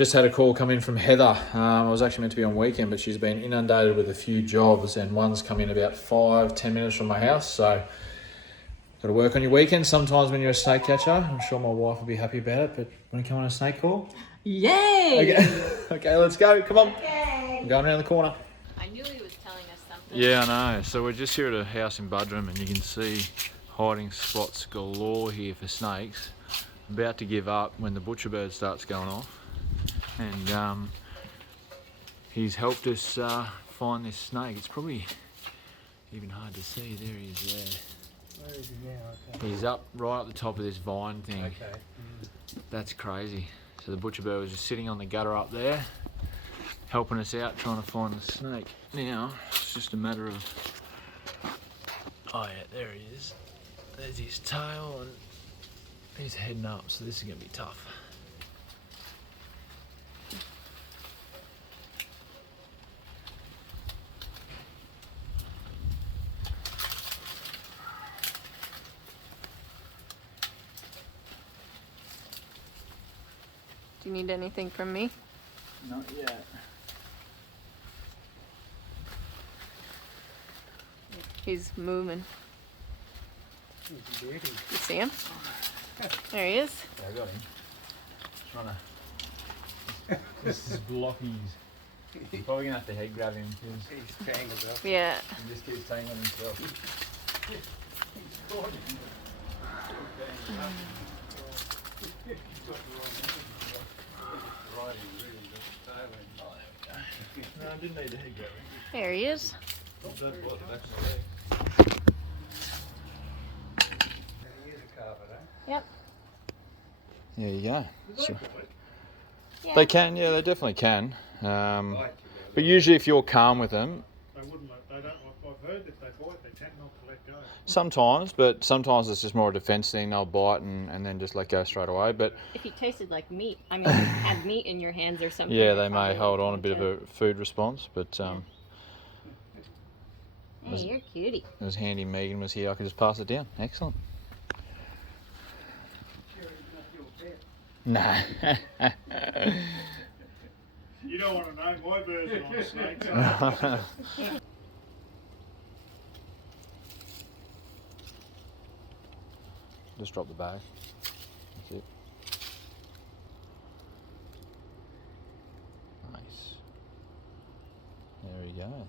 Just had a call come in from Heather. I was actually meant to be on weekend, but she's been inundated with a few jobs, and one's come in about 5-10 minutes from my house. So, got to work on your weekend sometimes when you're a snake catcher. I'm sure my wife will be happy about it. But want to come on a snake call? Yay! Okay, okay, let's go. Come on. Okay. I'm going around the corner. I knew he was telling us something. Yeah, I know. So we're just here at a house in Budrum, and you can see hiding spots galore here for snakes. About to give up when the butcher bird starts going off. And he's helped us find this snake. It's probably even hard to see. There he is there. Where is he now? Okay. He's up right at the top of this vine thing. Okay. That's crazy. So the butcher bird was just sitting on the gutter up there, helping us out trying to find the snake. Now, it's just a matter of... Oh yeah, there he is. There's his tail and he's heading up, so this is going to be tough. Do you need anything from me? Not yet. He's moving. He's a beauty. You see him? There he is. Yeah, I got him. Trying to... This is blocking his... I'm probably going to have to head grab him because He's tangled up. Yeah. he just keeps tangling himself. No, I didn't need the head grabbing. There he is. He is a carpet, eh? Yep. There you go. So, Yeah. they can, yeah, they definitely can. But usually if you're calm with them, They wouldn't. They don't. I've heard if they bite, they tend not to let go. sometimes, but sometimes it's just more a defense thing. They'll bite and then just let go straight away. But If he tasted like meat, I mean, had meat in your hands or something. yeah, I'd they may probably hold on a want bit of to- a food response. But Hey, you're a cutie. it was handy Megan was here. I could just pass it down. Excellent. Nah. You don't want to know my version on snakes. Just drop the bag. That's it. Nice. There we go.